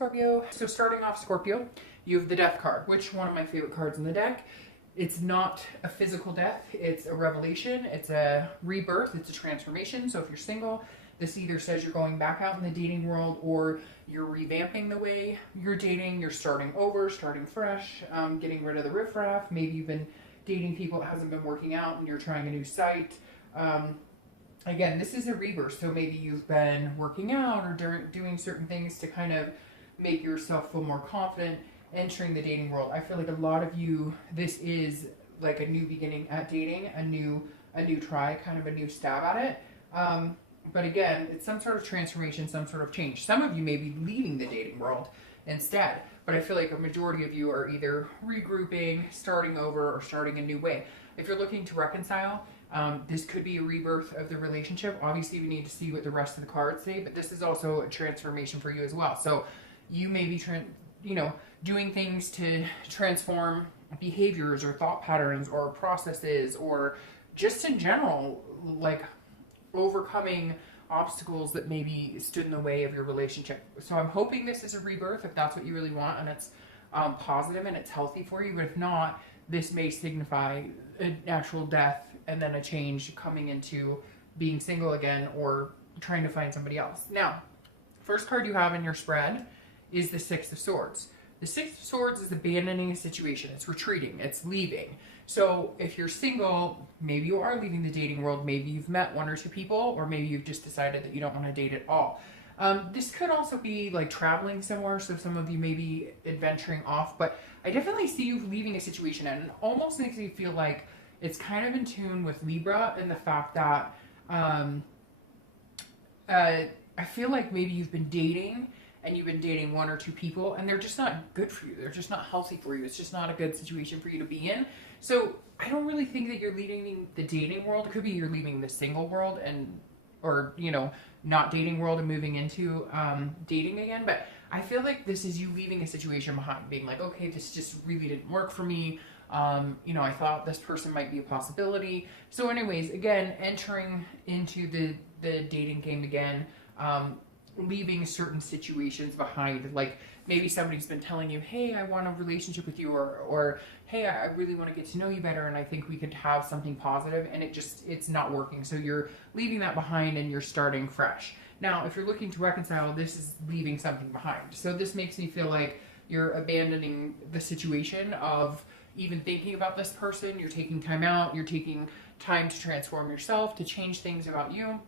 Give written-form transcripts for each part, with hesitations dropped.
Scorpio. So starting off Scorpio, you have the Death card, which one of my favorite cards in the deck. It's not a physical death, it's a revelation, it's a rebirth, it's a transformation. So if you're single, this either says you're going back out in the dating world or you're revamping the way you're dating, you're starting over, starting fresh, getting rid of the riffraff. Maybe you've been dating people that hasn't been working out and you're trying a new site. Again, this is a rebirth, so maybe you've been working out or doing certain things to kind of make yourself feel more confident entering the dating world. I feel like a lot of you, this is like a new beginning at dating, a new try, kind of a new stab at it. But again, it's some sort of transformation, some sort of change. Some of you may be leaving the dating world instead, but I feel like a majority of you are either regrouping, starting over, or starting a new way. If you're looking to reconcile, this could be a rebirth of the relationship. Obviously, we need to see what the rest of the cards say, but this is also a transformation for you as well. So you may be doing things to transform behaviors or thought patterns or processes, or just in general, like overcoming obstacles that maybe stood in the way of your relationship. So I'm hoping this is a rebirth if that's what you really want and it's positive and it's healthy for you. But if not, this may signify an actual death and then a change coming into being single again or trying to find somebody else. Now, first card you have in your spread is the Six of Swords. The Six of Swords is abandoning a situation. It's retreating. It's leaving. So if you're single, maybe you are leaving the dating world. Maybe you've met one or two people, or maybe you've just decided that you don't want to date at all. This could also be like traveling somewhere. So some of you may be adventuring off, but I definitely see you leaving a situation, and it almost makes me feel like it's kind of in tune with Libra and the fact that I feel like maybe you've been dating and you've been dating one or two people and they're just not good for you. They're just not healthy for you. It's just not a good situation for you to be in. So I don't really think that you're leaving the dating world. It could be you're leaving the single world or not dating world and moving into dating again. But I feel like this is you leaving a situation behind, being like, okay, this just really didn't work for me. I thought this person might be a possibility. So anyways, again, entering into the dating game again, leaving certain situations behind. Like maybe somebody's been telling you, hey, I want a relationship with you, or hey, I really want to get to know you better and I think we could have something positive, and it's not working. So you're leaving that behind and you're starting fresh. Now, if you're looking to reconcile, this is leaving something behind. So this makes me feel like you're abandoning the situation of even thinking about this person. You're taking time out. You're taking time to transform yourself, to change things about you,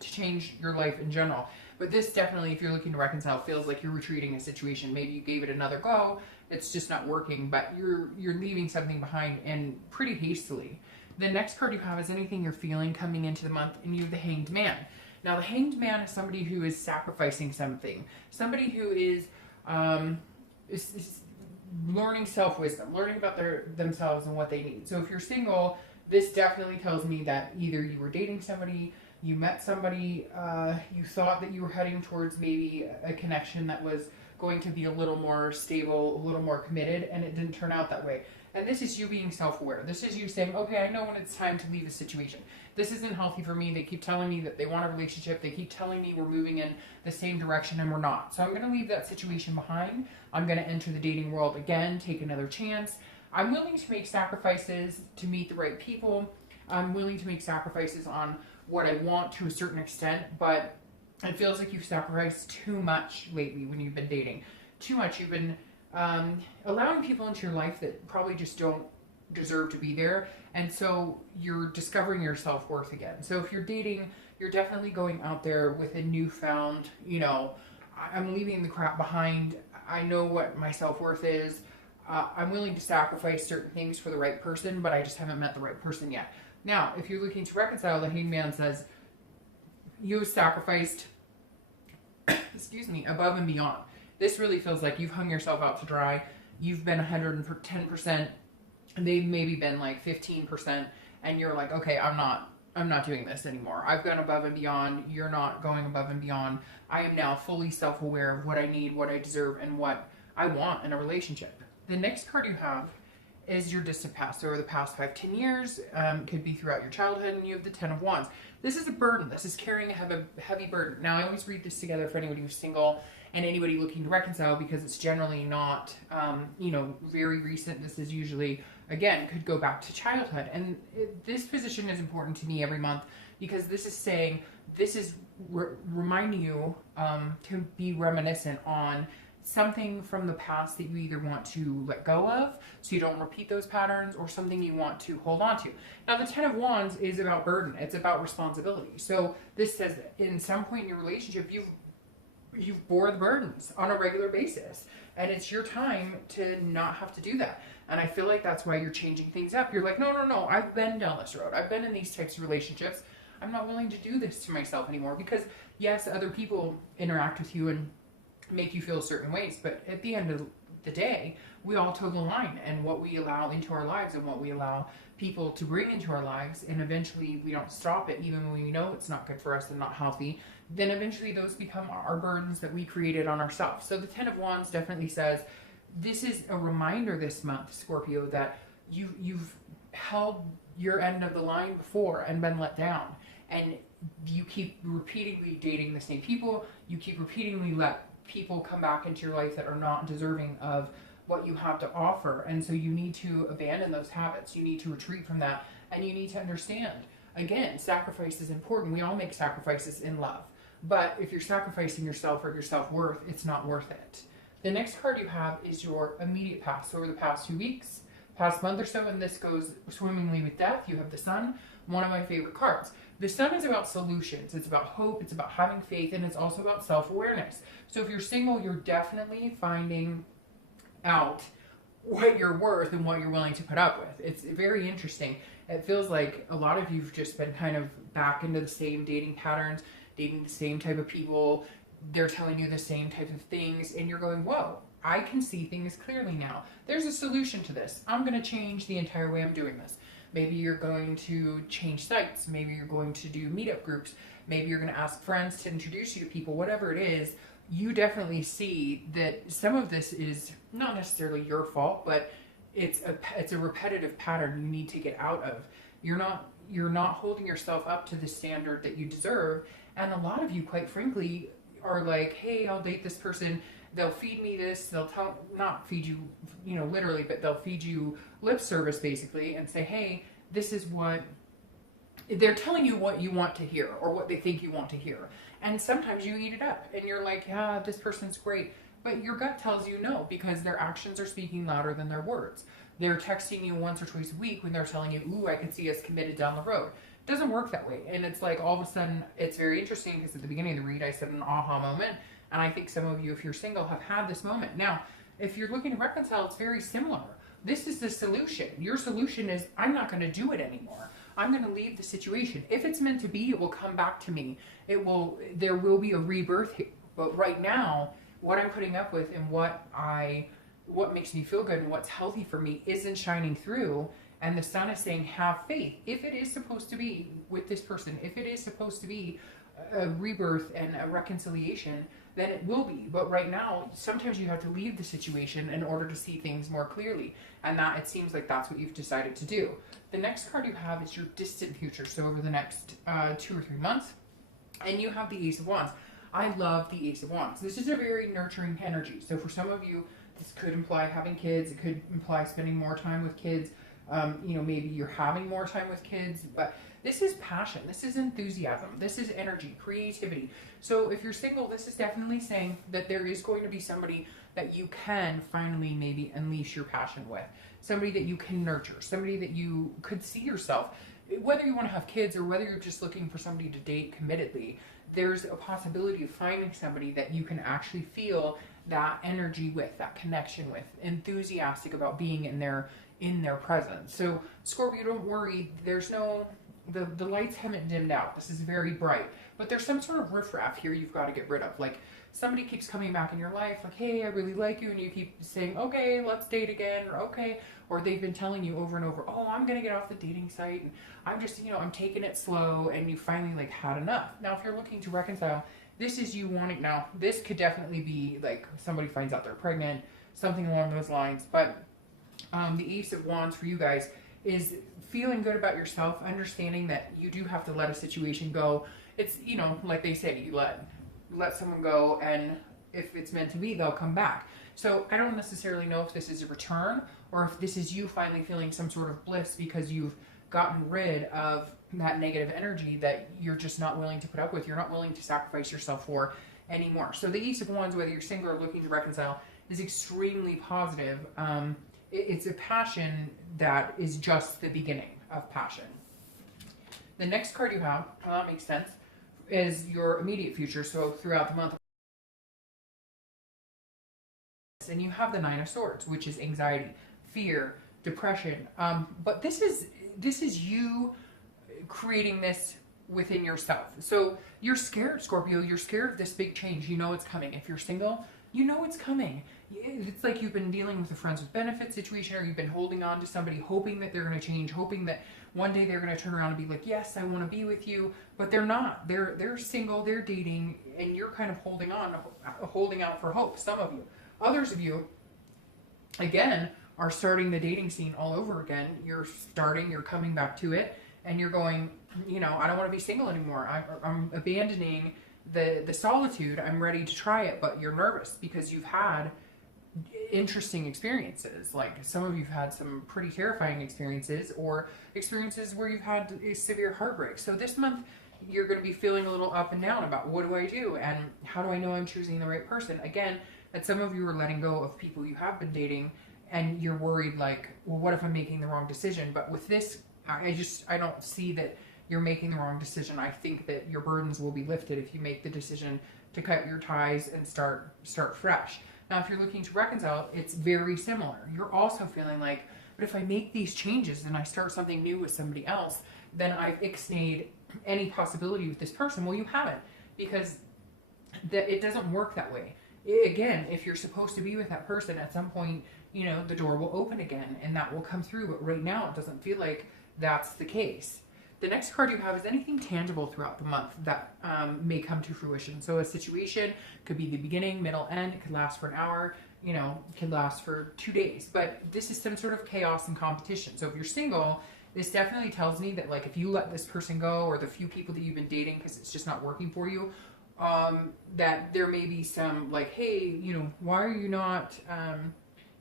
to change your life in general. But this definitely, if you're looking to reconcile, feels like you're retreating a situation. Maybe you gave it another go. It's just not working, but you're leaving something behind, and pretty hastily. The next card you have is anything you're feeling coming into the month, and you have the Hanged Man. Now, the Hanged Man is somebody who is sacrificing something. Somebody who is learning self-wisdom, learning about themselves and what they need. So if you're single, this definitely tells me that either you were dating somebody, you met somebody, you thought that you were heading towards maybe a connection that was going to be a little more stable, a little more committed, and it didn't turn out that way. And this is you being self-aware. This is you saying, okay, I know when it's time to leave a situation. This isn't healthy for me. They keep telling me that they want a relationship. They keep telling me we're moving in the same direction and we're not. So I'm going to leave that situation behind. I'm going to enter the dating world again, take another chance. I'm willing to make sacrifices to meet the right people. I'm willing to make sacrifices on what I want to a certain extent, but it feels like you've sacrificed too much lately when you've been dating. Too much. You've been allowing people into your life that probably just don't deserve to be there, and so you're discovering your self-worth again. So if you're dating, you're definitely going out there with a newfound, I'm leaving the crap behind. I know what my self-worth is. I'm willing to sacrifice certain things for the right person, but I just haven't met the right person yet. Now, if you're looking to reconcile, the Hanged Man says you sacrificed, above and beyond. This really feels like you've hung yourself out to dry. You've been 110%. They've maybe been like 15%, and you're like, okay, I'm not doing this anymore. I've gone above and beyond. You're not going above and beyond. I am now fully self-aware of what I need, what I deserve, and what I want in a relationship. The next card you have is your distant past, or the past 5-10 years, could be throughout your childhood, and you have the 10 of Wands. This is a burden. This is carrying a heavy burden. Now, I always read this together for anybody who's single and anybody looking to reconcile, because it's generally not, you know, very recent. This is usually, again, could go back to childhood. And this position is important to me every month, because this is saying, this is reminding you to be reminiscent on something from the past that you either want to let go of so you don't repeat those patterns, or something you want to hold on to. Now, the Ten of Wands is about burden. It's about responsibility. So this says that in some point in your relationship, you've bore the burdens on a regular basis, and it's your time to not have to do that. And I feel like that's why you're changing things up. You're like, no, I've been down this road. I've been in these types of relationships. I'm not willing to do this to myself anymore, because yes, other people interact with you and make you feel certain ways, but at the end of the day, we all toe the line, and what we allow into our lives and what we allow people to bring into our lives, and eventually we don't stop it even when we know it's not good for us and not healthy, then eventually those become our burdens that we created on ourselves. So the Ten of Wands definitely says this is a reminder this month, Scorpio, that you've held your end of the line before and been let down, and you keep repeatedly dating the same people. You keep repeatedly let people come back into your life that are not deserving of what you have to offer. And so you need to abandon those habits. You need to retreat from that, and you need to understand, again, sacrifice is important. We all make sacrifices in love, but if you're sacrificing yourself or your self-worth, it's not worth it. The next card you have is your immediate past, over the past 2 weeks, past month or so, and this goes swimmingly with death. You have the Sun, one of my favorite cards. The Sun is about solutions. It's about hope. It's about having faith, and it's also about self-awareness. So if you're single, you're definitely finding out what you're worth and what you're willing to put up with. It's very interesting. It feels like a lot of you've just been kind of back into the same dating patterns, dating the same type of people. They're telling you the same type of things, and you're going, whoa, I can see things clearly now. There's a solution to this. I'm going to change the entire way I'm doing this. Maybe you're going to change sites. Maybe you're going to do meetup groups. Maybe you're going to ask friends to introduce you to people. Whatever it is, you definitely see that some of this is not necessarily your fault, but it's a repetitive pattern you need to get out of. You're not holding yourself up to the standard that you deserve. And a lot of you, quite frankly, are like, hey, I'll date this person. They'll feed me this. They'll not feed you, you know, literally, but they'll feed you lip service basically, and say, hey, this is what they're telling you, what you want to hear, or what they think you want to hear. And sometimes you eat it up and you're like, yeah, this person's great. But your gut tells you no, because their actions are speaking louder than their words. They're texting you once or twice a week when they're telling you, ooh, I can see us committed down the road. It doesn't work that way. And it's like, all of a sudden, it's very interesting, because at the beginning of the read, I said an aha moment. And I think some of you, if you're single, have had this moment. Now, if you're looking to reconcile, it's very similar. This is the solution. Your solution is, I'm not going to do it anymore. I'm going to leave the situation. If it's meant to be, it will come back to me. There will be a rebirth here. But right now, what I'm putting up with and what makes me feel good and what's healthy for me isn't shining through. And the Sun is saying, have faith. If it is supposed to be with this person, if it is supposed to be a rebirth and a reconciliation, then it will be. But right now, sometimes you have to leave the situation in order to see things more clearly. And that, it seems like that's what you've decided to do. The next card you have is your distant future. So over the next 2 or 3 months. And you have the Ace of Wands. I love the Ace of Wands. This is a very nurturing energy. So for some of you, this could imply having kids. It could imply spending more time with kids. You know, maybe you're having more time with kids, but this is passion. This is enthusiasm. This is energy, creativity. So if you're single, this is definitely saying that there is going to be somebody that you can finally maybe unleash your passion with. Somebody that you can nurture. Somebody that you could see yourself. Whether you want to have kids or whether you're just looking for somebody to date committedly, there's a possibility of finding somebody that you can actually feel that energy with, that connection with, enthusiastic about being in their presence. So Scorpio, don't worry. There's no, the lights haven't dimmed out. This is very bright, but there's some sort of riffraff here you've got to get rid of. Like, somebody keeps coming back in your life, like, hey, I really like you, and you keep saying, okay, let's date again, or okay, or they've been telling you over and over, oh, I'm gonna get off the dating site, and I'm just, you know, I'm taking it slow, and you finally like had enough. Now, if you're looking to reconcile, this is you wanting, now, this could definitely be like somebody finds out they're pregnant, something along those lines, but the Ace of Wands for you guys is feeling good about yourself, understanding that you do have to let a situation go. It's, you know, like they say, you let someone go, and if it's meant to be, they'll come back. So I don't necessarily know if this is a return or if this is you finally feeling some sort of bliss because you've gotten rid of that negative energy that you're just not willing to put up with. You're not willing to sacrifice yourself for anymore. So the Ace of Wands, whether you're single or looking to reconcile, is extremely positive. It's a passion that is just the beginning of passion. The next card you have, that makes sense, is your immediate future. So throughout the month. And you have the Nine of Swords, which is anxiety, fear, depression. But this is you creating this within yourself. So you're scared, Scorpio. You're scared of this big change. You know it's coming. If you're single, you know it's coming. It's like you've been dealing with a friends with benefits situation, or you've been holding on to somebody, hoping that they're going to change, hoping that one day they're going to turn around and be like, yes, I want to be with you. But they're not. They're single. They're dating, and you're kind of holding out for hope. Some of you. Others of you, again, are starting the dating scene all over again. You're coming back to it, and you're going, you know, I don't want to be single anymore. I'm abandoning the solitude. I'm ready to try it, but you're nervous because you've had interesting experiences. Like some of you've had some pretty terrifying experiences, or experiences where you've had a severe heartbreak. So this month, you're going to be feeling a little up and down about what do I do and how do I know I'm choosing the right person. Again, that some of you are letting go of people you have been dating, and you're worried like, well, what if I'm making the wrong decision? But with this, I don't see that you're making the wrong decision. I think that your burdens will be lifted if you make the decision to cut your ties and start fresh. Now, if you're looking to reconcile, it's very similar. You're also feeling like, but if I make these changes and I start something new with somebody else, then I've ixnayed any possibility with this person. Well, you haven't, because it doesn't work that way. Again, if you're supposed to be with that person, at some point, you know, the door will open again and that will come through. But right now, it doesn't feel like that's the case. The next card you have is anything tangible throughout the month that may come to fruition. So a situation could be the beginning, middle, end. It could last for an hour, you know, it could last for 2 days. But this is some sort of chaos and competition. So if you're single, this definitely tells me that, like, if you let this person go, or the few people that you've been dating because it's just not working for you, that there may be some like, hey, you know, why are you not,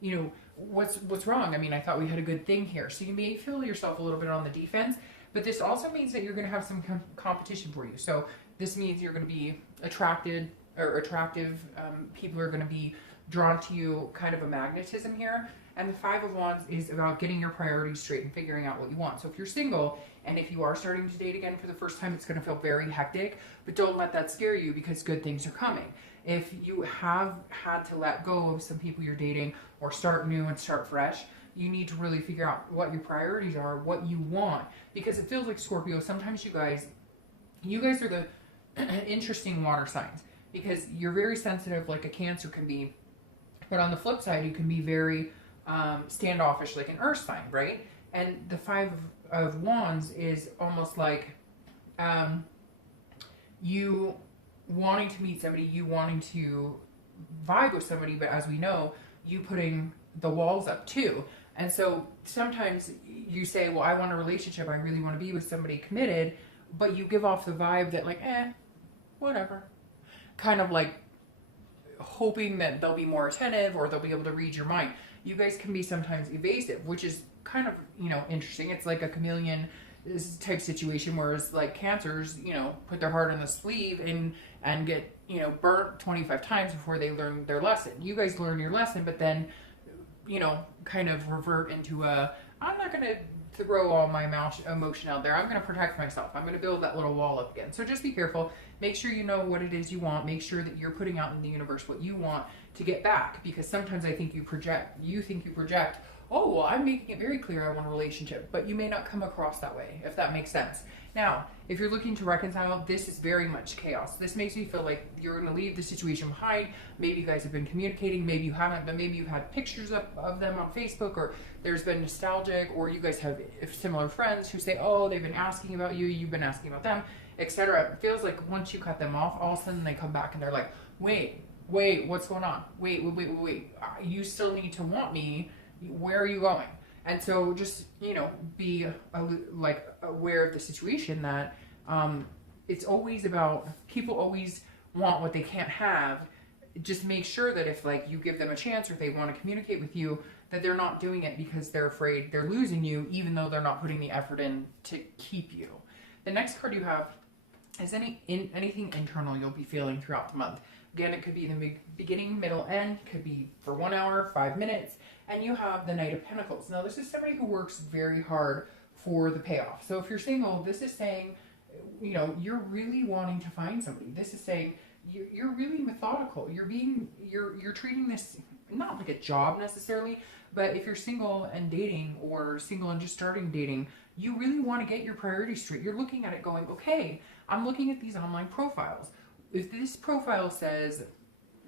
you know, what's wrong? I mean, I thought we had a good thing here. So you may feel yourself a little bit on the defense, but this also means that you're going to have some competition for you. So this means you're going to be attractive. People are going to be drawn to you, kind of a magnetism here. And the Five of Wands is about getting your priorities straight and figuring out what you want. So if you're single, and if you are starting to date again for the first time, it's going to feel very hectic, but don't let that scare you, because good things are coming. If you have had to let go of some people you're dating, or start new and start fresh, you need to really figure out what your priorities are, what you want, because it feels like, Scorpio, sometimes you guys are the interesting water signs, because you're very sensitive like a Cancer can be, but on the flip side, you can be very standoffish like an Earth sign, right? And the Five of Wands is almost like you wanting to meet somebody, you wanting to vibe with somebody, but as we know, you putting the walls up too. And so sometimes you say, well, I want a relationship, I really want to be with somebody committed, but you give off the vibe that like, whatever. Kind of like hoping that they'll be more attentive or they'll be able to read your mind. You guys can be sometimes evasive, which is kind of, you know, interesting. It's like a chameleon type situation, whereas like Cancers, you know, put their heart on the sleeve and get, you know, burnt 25 times before they learn their lesson. You guys learn your lesson, but then, you know, kind of revert into I'm not going to throw all my emotion out there. I'm going to protect myself. I'm going to build that little wall up again. So just be careful. Make sure you know what it is you want. Make sure that you're putting out in the universe what you want to get back. Because sometimes I think you think you project, oh, well, I'm making it very clear I want a relationship. But you may not come across that way, if that makes sense. Now, if you're looking to reconcile, this is very much chaos. This makes me feel like you're going to leave the situation behind. Maybe you guys have been communicating. Maybe you haven't, but maybe you've had pictures of them on Facebook, or there's been nostalgic, or you guys have similar friends who say, oh, they've been asking about you, you've been asking about them, etc. It feels like once you cut them off, all of a sudden they come back and they're like, wait, what's going on? Wait. You still need to want me. Where are you going? And so just, you know, be like aware of the situation that it's always about, people always want what they can't have, just make sure that if like you give them a chance or they want to communicate with you, that they're not doing it because they're afraid they're losing you, even though they're not putting the effort in to keep you. The next card you have is anything internal you'll be feeling throughout the month. Again, it could be the beginning, middle, end, could be for 1 hour, 5 minutes, and you have the Knight of Pentacles. Now, this is somebody who works very hard for the payoff. So if you're single, this is saying, you know, you're really wanting to find somebody. This is saying you're really methodical. You're treating this not like a job necessarily, but if you're single and dating or single and just starting dating, you really want to get your priorities straight. You're looking at it going, okay, I'm looking at these online profiles. If this profile says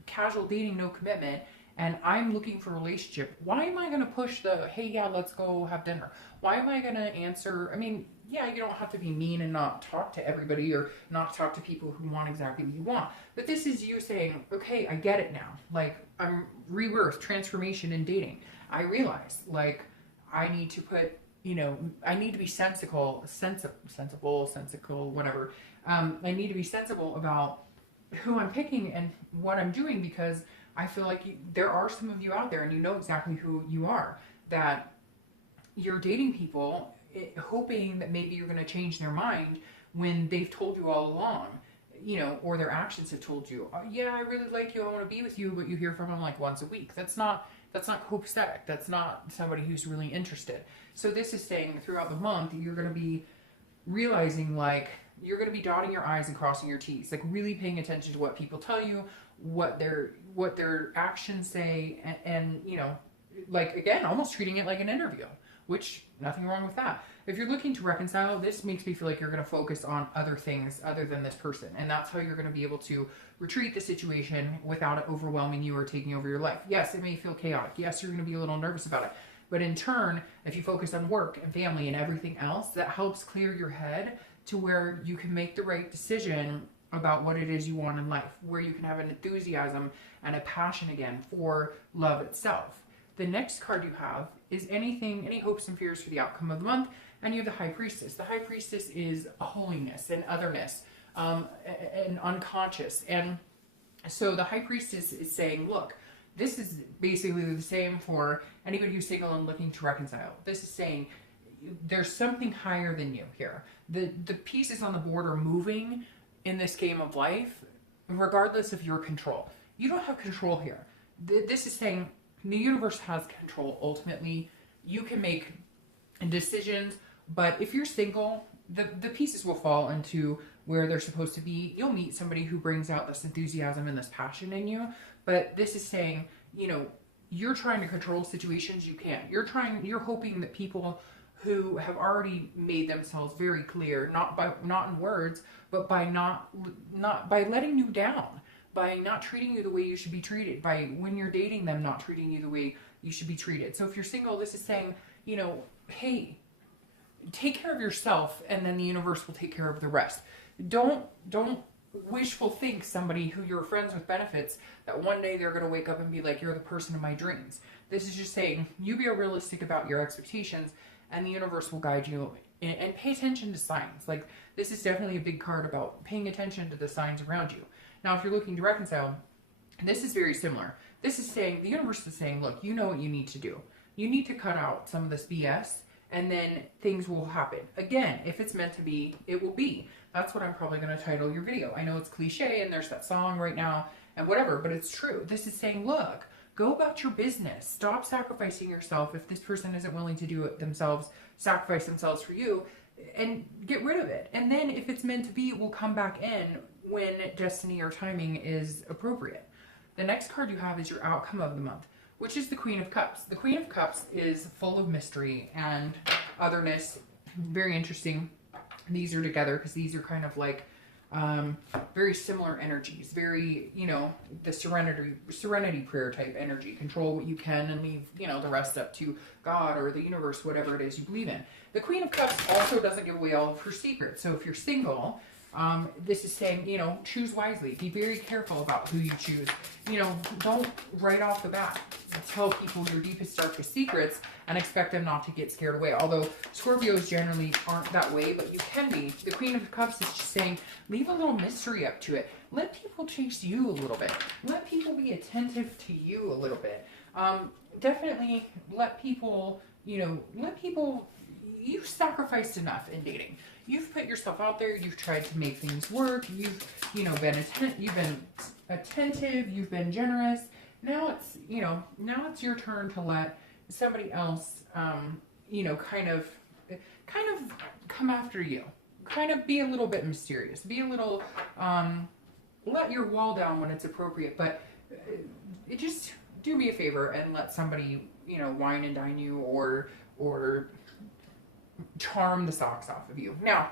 casual dating, no commitment, and I'm looking for a relationship, why am I going to push the, hey, yeah, let's go have dinner? Why am I going to answer? I mean, yeah, you don't have to be mean and not talk to everybody or not talk to people who want exactly what you want. But this is you saying, okay, I get it now. Like, I'm rebirth, transformation in dating. I realize, like, I need to put, you know, I need to be sensible, whatever. I need to be sensible about who I'm picking and what I'm doing, because I feel like there are some of you out there, and you know exactly who you are, that you're dating people hoping that maybe you're going to change their mind when they've told you all along, you know, or their actions have told you, oh, yeah, I really like you, I want to be with you, but you hear from them like once a week. That's not copacetic. That's not somebody who's really interested. So this is saying throughout the month, you're going to be realizing, like, you're going to be dotting your I's and crossing your T's, like really paying attention to what people tell you, what their actions say, and you know, like, again, almost treating it like an interview, which nothing wrong with that. If you're looking to reconcile, this makes me feel like you're going to focus on other things other than this person, and that's how you're going to be able to retreat the situation without it overwhelming you or taking over your life. Yes, it may feel chaotic. Yes, you're going to be a little nervous about it, but in turn, if you focus on work and family and everything else, that helps clear your head to where you can make the right decision about what it is you want in life, where you can have an enthusiasm and a passion again for love itself. The next card you have is any hopes and fears for the outcome of the month, and you have the High Priestess. The High Priestess is holiness and otherness, and unconscious. And so the High Priestess is saying, look, this is basically the same for anybody who's single and looking to reconcile. This is saying there's something higher than you here. The pieces on the board are moving in this game of life, regardless of your control. You don't have control here. This is saying the universe has control ultimately. You can make decisions, but if you're single, the pieces will fall into where they're supposed to be. You'll meet somebody who brings out this enthusiasm and this passion in you, but this is saying, you know, you're trying to control situations you can't. You're hoping that people who have already made themselves very clear, not in words, but by not by letting you down, by not treating you the way you should be treated, by when you're dating them not treating you the way you should be treated. So if you're single, this is saying, you know, hey, take care of yourself, and then the universe will take care of the rest. Don't wishful think somebody who you're friends with benefits that one day they're going to wake up and be like, you're the person of my dreams. This is just saying you be realistic about your expectations, and the universe will guide you, and pay attention to signs. Like, this is definitely a big card about paying attention to the signs around you. Now, if you're looking to reconcile, this is very similar. This is saying, the universe is saying, look, you know what you need to do. You need to cut out some of this BS, and then things will happen. Again, if it's meant to be, it will be. That's what I'm probably going to title your video. I know it's cliche, and there's that song right now, and whatever, but it's true. This is saying, look, go about your business. Stop sacrificing yourself. If this person isn't willing to do it themselves, sacrifice themselves for you, and get rid of it. And then if it's meant to be, it will come back in when destiny or timing is appropriate. The next card you have is your outcome of the month, which is the Queen of Cups. The Queen of Cups is full of mystery and otherness. Very interesting. These are together because these are kind of like very similar energies, very, you know, the serenity prayer type energy. Control what you can and leave, you know, the rest up to God or the universe, whatever it is you believe in. The Queen of Cups also doesn't give away all of her secrets. So if you're single, this is saying, you know, choose wisely. Be very careful about who you choose. You know, don't right off the bat tell people your deepest, darkest secrets and expect them not to get scared away. Although Scorpios generally aren't that way, but you can be. The Queen of Cups is just saying, leave a little mystery up to it. Let people chase you a little bit. Let people be attentive to you a little bit. Definitely let people, you've sacrificed enough in dating. You've put yourself out there. You've tried to make things work. You've been attentive. You've been generous. Now it's your turn to let somebody else, kind of come after you. Kind of be a little bit mysterious. Be a little, let your wall down when it's appropriate. But just do me a favor and let somebody, wine and dine you or charm the socks off of you. Now,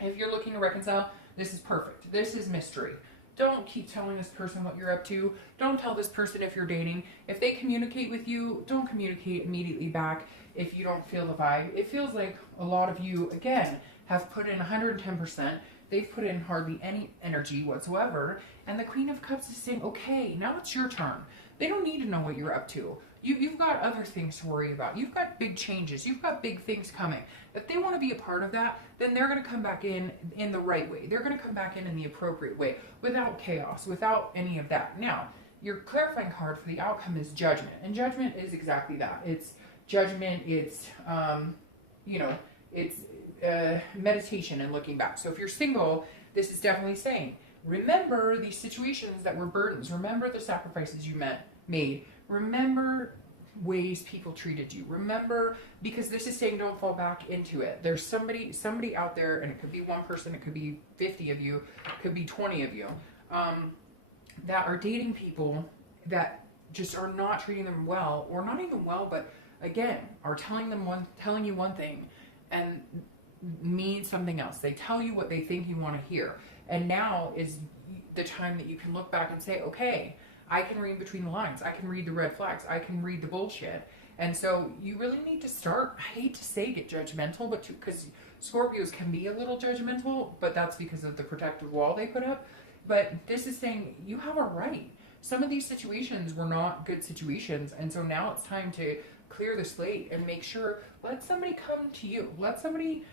if you're looking to reconcile, this is perfect. This is mystery. Don't keep telling this person what you're up to. Don't tell this person if you're dating. If they communicate with you, don't communicate immediately back if you don't feel the vibe. It feels like a lot of you, again, have put in 110%. They've put in hardly any energy whatsoever. And the Queen of Cups is saying, okay, now it's your turn. They don't need to know what you're up to. You've got other things to worry about. You've got big changes. You've got big things coming. If they want to be a part of that, then they're going to come back in the right way. They're going to come back in the appropriate way, without chaos, without any of that. Now, your clarifying card for the outcome is Judgment. And Judgment is exactly that. It's judgment. It's, meditation and looking back. So if you're single, this is definitely saying, remember these situations that were burdens. Remember the sacrifices you made. Remember ways people treated you. Remember, because this is saying don't fall back into it. There's somebody out there, and it could be one person, it could be 50 of you, it could be 20 of you, that are dating people that just are not treating them well, or not even well, but again, are telling you one thing and mean something else. They tell you what they think you want to hear. And now is the time that you can look back and say, okay, I can read between the lines. I can read the red flags. I can read the bullshit. And so you really need to start, I hate to say get judgmental, but because Scorpios can be a little judgmental, but that's because of the protective wall they put up. But this is saying you have a right. Some of these situations were not good situations. And so now it's time to clear the slate and make sure, let somebody come to you. Let somebody,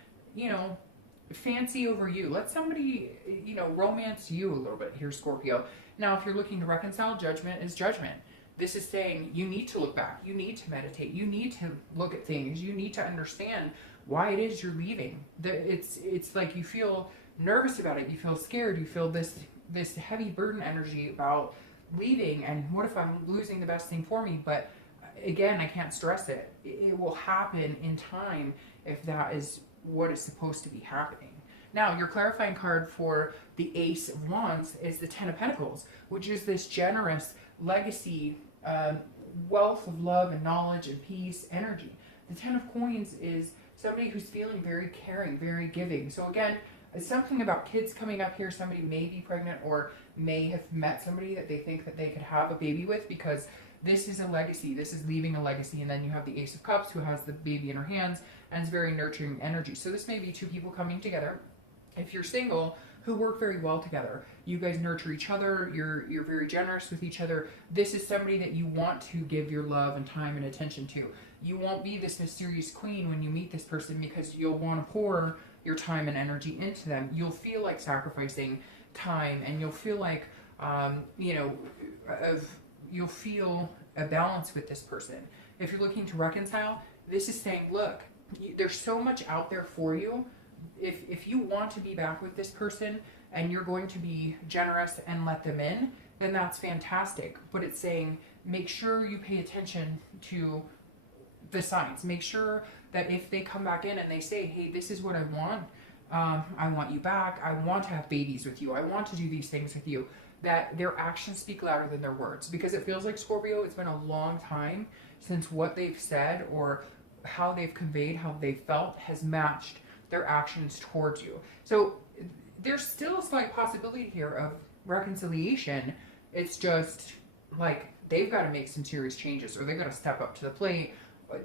fancy over you. Let somebody, romance you a little bit here, Scorpio. Now, if you're looking to reconcile, Judgment is Judgment. This is saying you need to look back. You need to meditate. You need to look at things. You need to understand why it is you're leaving. It's like you feel nervous about it. You feel scared. You feel this heavy burden energy about leaving. And what if I'm losing the best thing for me? But again, I can't stress it. It will happen in time if that is what is supposed to be happening. Now, your clarifying card for the Ace of Wands is the Ten of Pentacles, which is this generous legacy, wealth of love and knowledge and peace energy. The Ten of Coins is somebody who's feeling very caring, very giving. So again, it's something about kids coming up here. Somebody may be pregnant or may have met somebody that they think that they could have a baby with, because this is a legacy. This is leaving a legacy. And then you have the Ace of Cups, who has the baby in her hands, and it's very nurturing energy. So this may be two people coming together, if you're single, who work very well together. You guys nurture each other. You're very generous with each other. This is somebody that you want to give your love and time and attention to. You won't be this mysterious queen when you meet this person, because you'll want to pour your time and energy into them. You'll feel like sacrificing time, and you'll feel like, you'll feel a balance with this person. If you're looking to reconcile, this is saying, look, there's so much out there for you. If you want to be back with this person and you're going to be generous and let them in, then that's fantastic. But it's saying, make sure you pay attention to the signs. Make sure that if they come back in and they say, hey, this is what I want you back. I want to have babies with you. I want to do these things with you. That their actions speak louder than their words. Because it feels like, Scorpio, it's been a long time since what they've said or how they've conveyed, how they felt has matched their actions towards you. So there's still a slight possibility here of reconciliation. It's just like they've got to make some serious changes, or they've got to step up to the plate.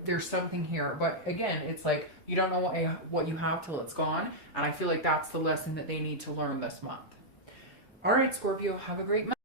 There's something here. But again, it's like you don't know what you have till it's gone. And I feel like that's the lesson that they need to learn this month. All right, Scorpio, have a great month.